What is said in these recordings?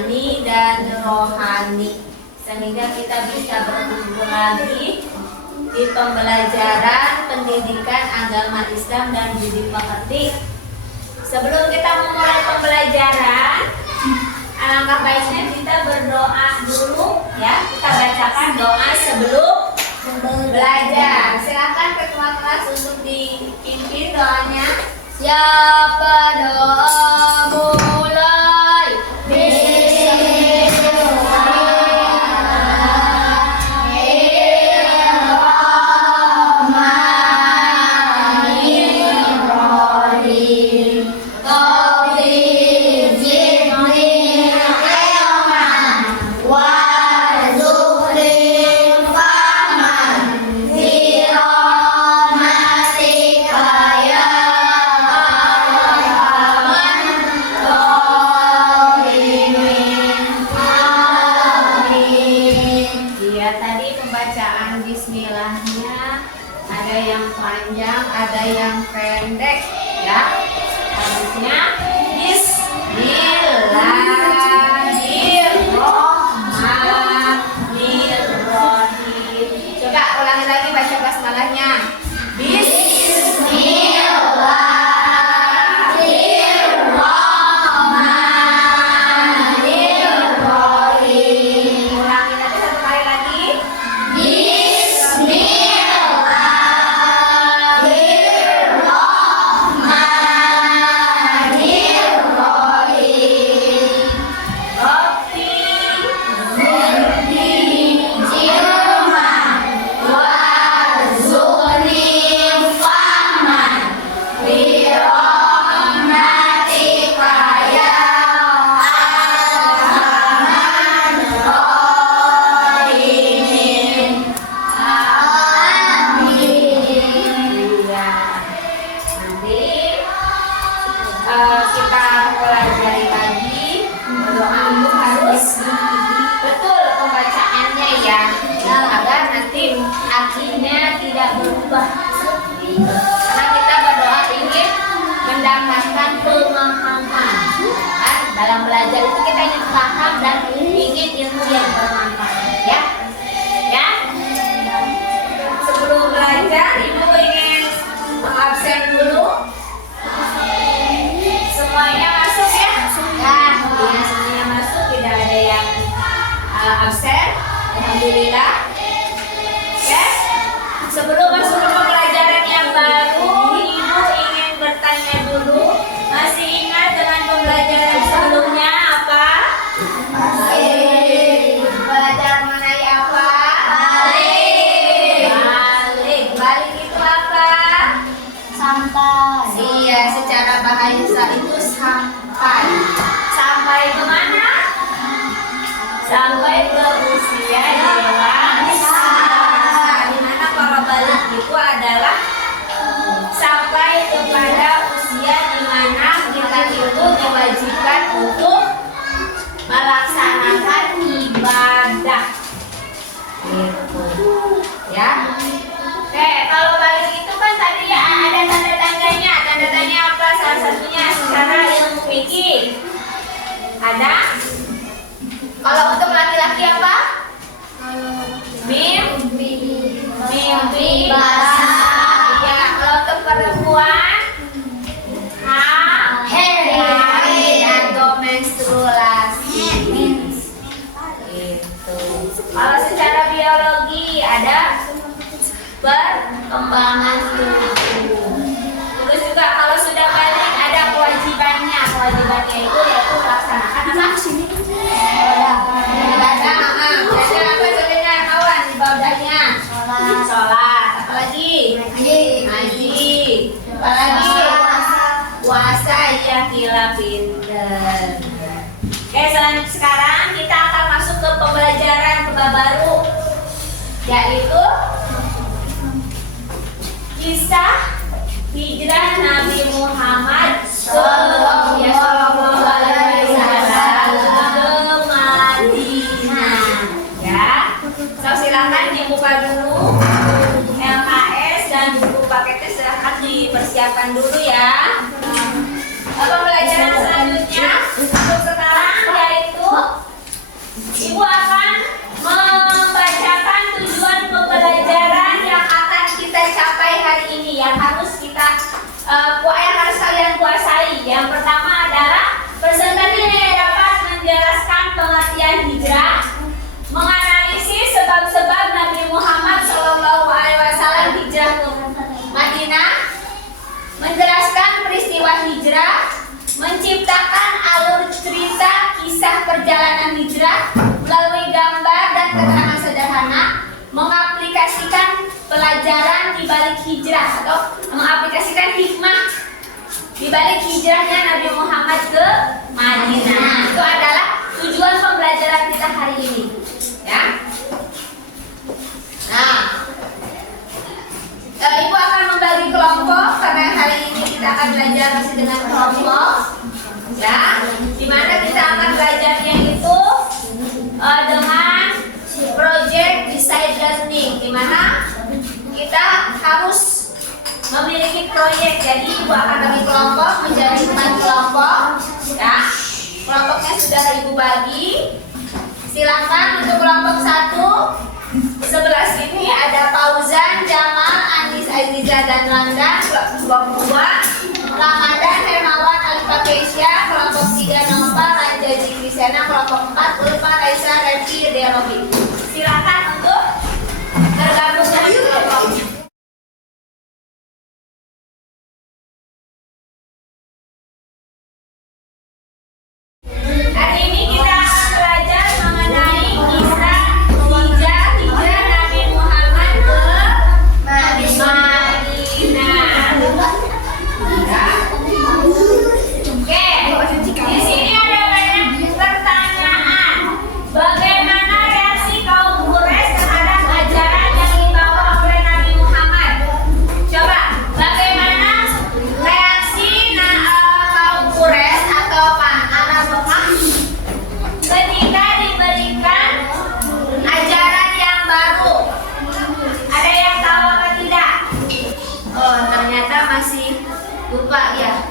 jasmani dan rohani, sehingga kita bisa berkumpul lagi di pembelajaran pendidikan agama Islam dan budi pekerti. Sebelum kita memulai pembelajaran, alangkah baiknya kita berdoa dulu ya. Kita bacakan doa sebelum belajar. Silakan ketua kelas untuk dipimpin doanya. Siapa doa mulai? Bismillahnya ada yang panjang, ada yang pendek ya. Harusnya Bismillahirrahmanirrahim. Coba ulangi lagi baca basmalahnya. Bismillahirrahmanirrahim. Ulangi lagi satu kali lagi. Kita pelajari lagi berdoa untuk harus betul pembacaannya ya, agar nanti artinya tidak berubah. Karena kita berdoa ingin mendapatkan pemahaman. Dalam belajar itu kita ingin paham dan ingin ilmu yang bermanfaat ya. Ya. Sebelum belajar, Ibu ingin absen dulu. Semuanya masuk ya? Nah, semuanya masuk, tidak ada yang absen. Alhamdulillah. Oke. Sebelum masuk ke pembelajaran yang baru, Ibu ingin bertanya dulu. Masih ingat dengan pembelajaran sebelumnya apa? Belajar mengenai apa? Balik. Balik itu apa? Sampai. Iya, secara bahasa itu sampai. Sampai ke mana? Sampai ke usia dewasa. Di mana kalau balik itu adalah sampai kepada usia di mana kita itu diwajibkan untuk melaksanakan ibadah. Gitu. Ya. Oke, kalau balik itu kan tadi ya ada tanda-tandanya. Tanda-tandanya apa? Salah satunya secara ilmu fikih. Ada? Kalau untuk laki-laki apa? Mimpi basah. Ya, kalau untuk perempuan haid atau menstruasi. Itu. Kalau secara biologi ada perkembangan tubuh. Terus juga kalau sudah balik ada kewajibannya. Kewajibannya itu yaitu melaksanakan apa? Ibadah. Belajar apa sebenarnya kawan? Ibadahnya sholat. Apa lagi? Ngaji. Apa lagi? Puasa. Ya, gila pinter. Oke, sekarang kita akan masuk ke pembelajaran bab baru, yaitu kisah hijrah Nabi Muhammad Sallallahu Alaihi Wasallam ke Madinah. Ya, so silakan dibuka dulu LKS dan buku paketnya silahkan dipersiapkan dulu ya. Pembelajaran selanjutnya untuk sekarang yaitu Ibu akan membacakan tujuan pembelajaran yang akan kita capai hari ini, yang harus yang harus kalian kuasai. Yang pertama adalah peserta ini dapat menjelaskan pengertian hijrah, menganalisis sebab-sebab Nabi Muhammad SAW hijrah ke Madinah, menjelaskan peristiwa hijrah, menciptakan alur cerita kisah perjalanan hijrah melalui gambar dan keterangan sederhana, mengaplikasikan pelajaran di balik hijrah atau mengaplikasikan hikmah di balik hijrahnya Nabi Muhammad ke Madinah. Itu adalah tujuan pembelajaran kita hari ini, ya. Nah, Ibu akan membagi kelompok karena hari ini kita akan belajar masih dengan kelompok, ya. Dimana kita akan belajarnya itu dengan project design learning, dimana kita harus memiliki proyek. Jadi Ibu akan bagi kelompok menjadi 4 kelompok, ya. Kelompoknya sudah Ibu bagi. Silakan untuk kelompok 1 sebelah sini ada Fauzan, Jamal, Anis, Aiza dan Langgan. Kelompok 2 Ramadan, Hermawan, Alifa, Keisha. Kelompok 3 Nova, Raja, Jikrisena. Kelompok 4 Ulfa, Raisa, Revi, Derobi. Silakan untuk bergabung dengan kelompok. Hari ini kita akan belajar mengenai kisah hijrah Nabi Muhammad ke Madinah. Oke, di sini ada banyak pertanyaan. Bagaimana reaksi kaum Quraisy terhadap ajaran yang dibawa oleh Nabi Muhammad? Coba, bagaimana reaksi kaum Quraisy atau Arab Mekah ketika diberikan ajaran yang baru? Ada yang tahu apa tidak? Oh, ternyata masih lupa ya.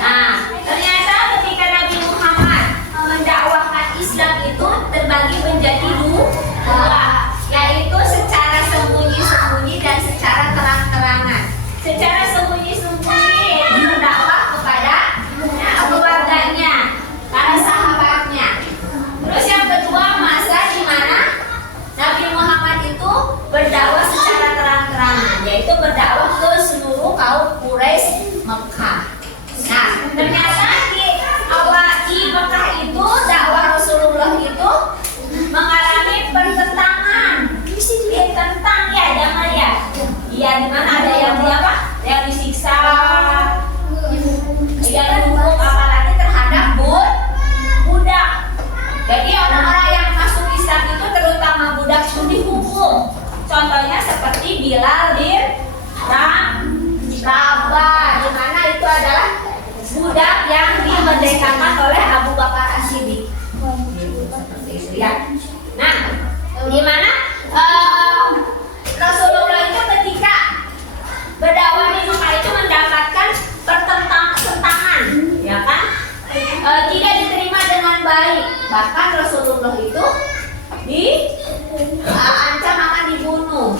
Nah, ternyata ketika Nabi Muhammad mendakwahkan Islam itu terbagi menjadi dua, yaitu secara sembunyi-sembunyi dan secara terang-terangan. Secara sembunyi-sembunyi yaitu berdakwah kepada keluarganya, para sahabatnya. Terus yang kedua, masa di mana Nabi Muhammad itu berdakwah secara terang-terangan, yaitu berdakwah ke seluruh kaum Quraisy Mekah. Nah, ternyata di Mekah itu dakwah Rasulullah itu mengalami pertentangan. Tentang ya, jangan ya. Iya, di mana ada yang yang disiksa, yang dihukum, apalagi terhadap budak. Jadi orang-orang yang masuk Islam itu terutama budak itu dihukum. Contohnya seperti Bilal bin Rabah, di mana itu adalah budak yang dimerdekakan oleh Abu Bakar As-Siddiq. Seperti itu ya. Nah, di mana Rasulullah itu ketika berdakwah di Mekah itu mendapatkan pertentangan, ya kan? Tidak diterima dengan baik. Bahkan Rasulullah itu diancam akan dibunuh.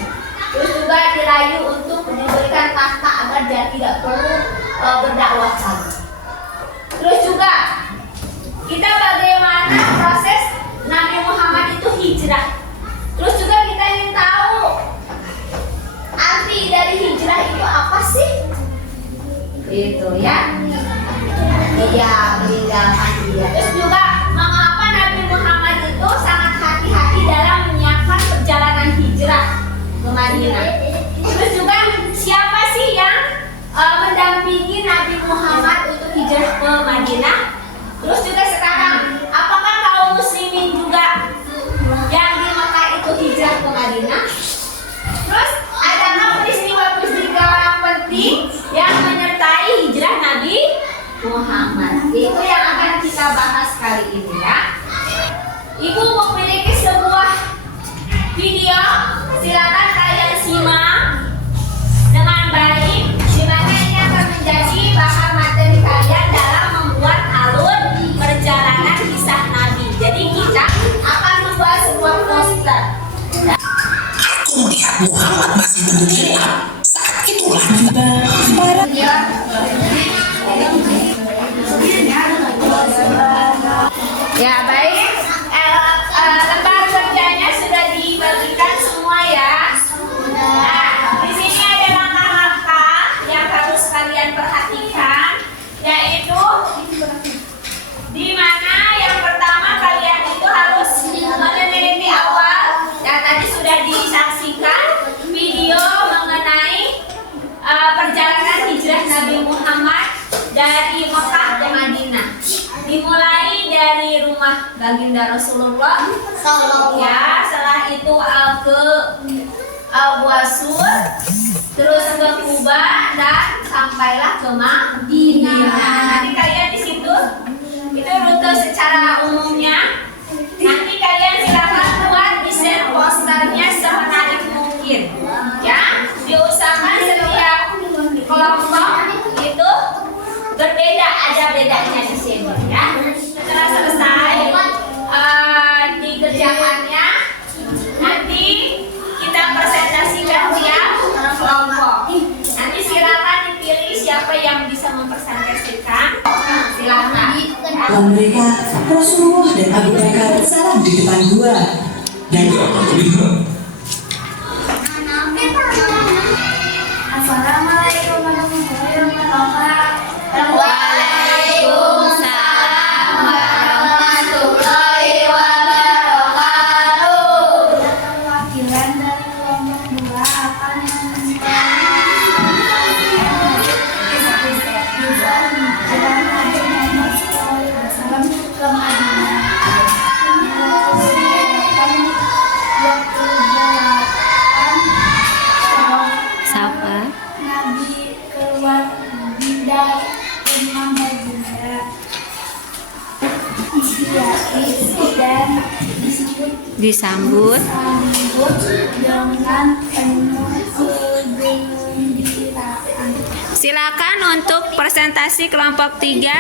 Terus juga dirayu untuk diberikan tahta agar dia tidak perlu berdakwah lagi. Terus juga kita bagaimana proses Nabi Muhammad itu hijrah. Terus juga kita ingin tahu arti dari hijrah itu apa sih? Itu ya. Iya, meninggalkan dia. Terus juga mengapa Nabi Muhammad itu sangat hati-hati dalam menyiapkan perjalanan hijrah ke Madinah. Terus juga siapa sih yang mendampingi Nabi Muhammad untuk hijrah ke Madinah? Terus juga sekarang, apakah kaum muslimin juga yang di Mekah itu hijrah ke Madinah? Terus adakah peristiwa-peristiwa yang penting yang menyertai hijrah Nabi Muhammad? Itu yang akan kita bahas kali ini ya. Ibu memiliki sebuah video, silakan kalian simak dengan baik, di mana ini akan menjadi bahan materi kalian dalam membuat alur perjalanan kisah Nabi. Jadi kita akan Muhammad masih tenggelam. Saat itulah tiba para Ya baik, lembar kerjanya sudah dibagikan semua ya. Nah, di sini ada langkah-langkah yang harus kalian perhatikan, yaitu di mana yang pertama kalian itu harus meneliti awal. Dan tadi sudah disaksikan video mengenai perjalanan hijrah Nabi Muhammad dari Mekah ke Madinah. Dimulai dari rumah baginda Rasulullah, ya, setelah itu ke Abu Asur, terus ke Kuba dan sampailah ke Madinah. Nanti kalian di situ itu rute secara umumnya. Nanti kalian silakan buat desain posternya semenarik mungkin, ya. Diusahakan setiap kelompok itu berbeda, ada bedanya di sini ya. Setelah selesai dikerjakannya, nanti kita presentasikan tiap kelompok. Nanti silakan dipilih siapa yang bisa mempresentasikan. Silakan. Setelah mereka, Rasulullah dan Abu Bakar bersalam di depan gua. Dan Assalamualaikum warahmatullahi wabarakatuh. Waalaikumsalam warahmatullahi wabarakatuh. Perwakilan dari kelompok 2 akan ke Madinah. Siapa? Nabi keluar dari rumah baginda dan Disambut. dengan penuh kegembiraan. Silakan untuk presentasi kelompok 3.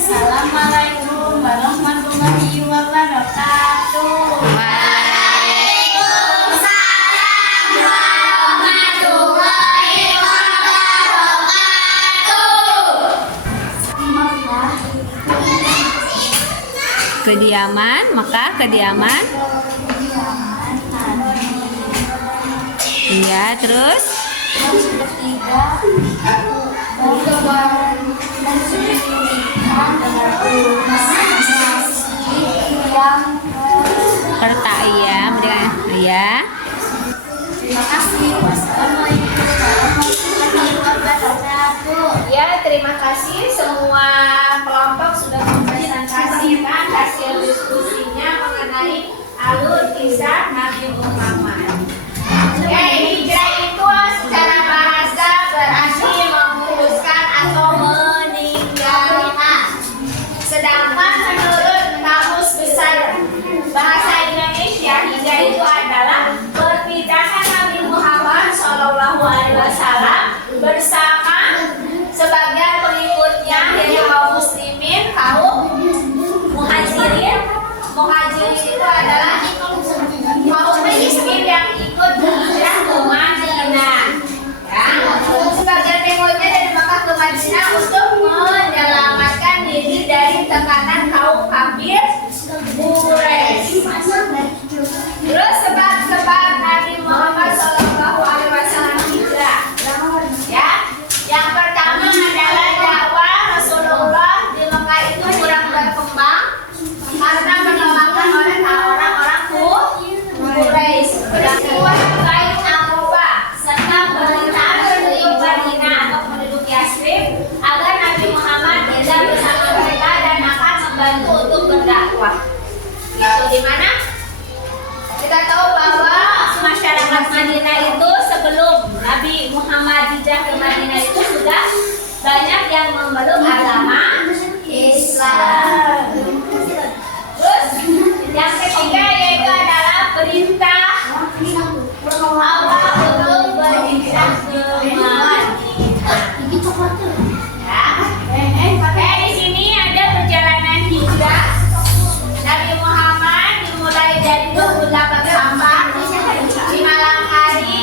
Assalamualaikum warahmatullahi wabarakatuh. Waalaikumsalam warahmatullahi wabarakatuh. Kediaman, Mekah kediaman. Iya, terus Ketiga, berkebaran dan pemilihan yang pertayam dengan ya. terima kasih. Wassalamualaikum warahmatullahi wabarakatuh. Ya, terima kasih semua kelompok sudah mempresentasikan hasil diskusinya mengenai alur kisah Nabi Muhammad. Ya, hijrah itu secara bahasa berarti memutuskan atau meninggalkan. Sedangkan menurut Kamus Besar Bahasa Indonesia, hijrah itu adalah perpindahan Nabi Muhammad SAW bersama sebagian pengikutnya yaitu kaum muslimin, kaum muhajirin. Muhajirin itu adalah kaum miskin yang ikut hijrah ke Madinah. Ya, sebagian pengikutnya dari Mekah ke Madinah untuk menyelamatkan diri dari tekanan kaum kafir Quraisy. Terus sebab-sebab Nabi Muhammad SAW hijrah. Ya, yang pertama adalah dakwah Rasulullah di Mekah itu kurang berkembang karena menolakkan orang-orang Quraisy. Kedua, baik Aqabah serta permintaan penduduk Madinah atau penduduk Yathrib agar Nabi Muhammad bisa bersama mereka dan akan membantu untuk berdakwah. Itu di mana? Kita tahu bahwa masyarakat Madinah itu sebelum Nabi Muhammad hijrah ke Madinah itu sudah banyak yang memeluk agama Islam. Terus yang ketiga yaitu adalah perintah Allah untuk berhijrah ke Madinah. Ya. Di sini ada perjalanan hijrah Nabi Muhammad dimulai dari 28 Safar di malam hari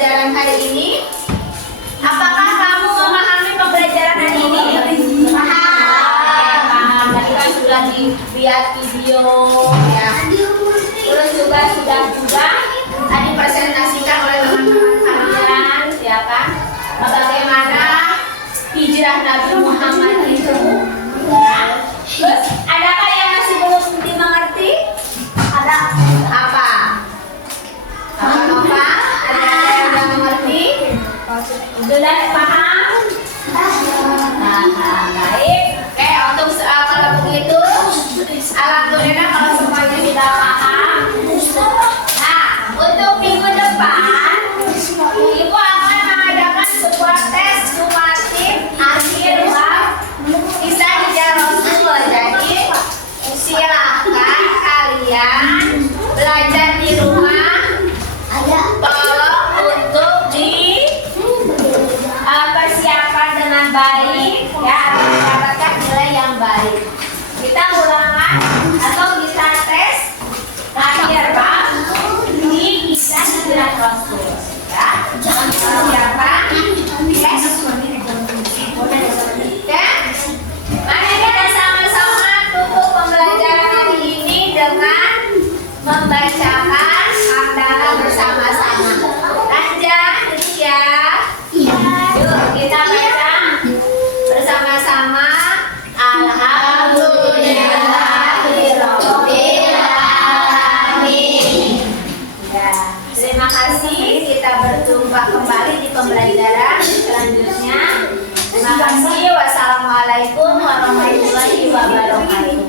pembelajaran hari ini? Apakah kamu memahami pembelajaran hari ini? Paham. Tadi kan sudah dilihat video ya. Terus juga sudah tadi presentasikan oleh teman-teman kalian siapa? Bagaimana hijrah Nabi Muhammad itu? Ya. Terus adakah yang masih belum dimengerti? Ada apa? Apa Nova? Ada yang sudah mengerti? Sudah paham? Baik. Oke, untuk kalau begitu, alhamdulillah kalau semuanya sudah paham. Nah, untuk minggu depan, Ibu akan mengadakan sebuah tes sumatif akhir bab kisah hijrah Rasul. Jadi, silakan kalian belajar di rumah. Tolong untuk persiapan dengan baik ya, agar mendapatkan nilai yang baik. Kita ulangan atau kita tes akhir bab di kisah hijrah Rasul ya. Persiapan tes. Oke? Mari kita sama-sama tutup pembelajaran hari ini dengan membacakan hamdalah bersama-sama. Lanjut, ya. Yuk kita baca bersama-sama. Alhamdulillahirobbilalamin. Ya, terima kasih. Kita berjumpa kembali di pembelajaran selanjutnya. Terima kasih. Wassalamualaikum warahmatullahi wabarakatuh.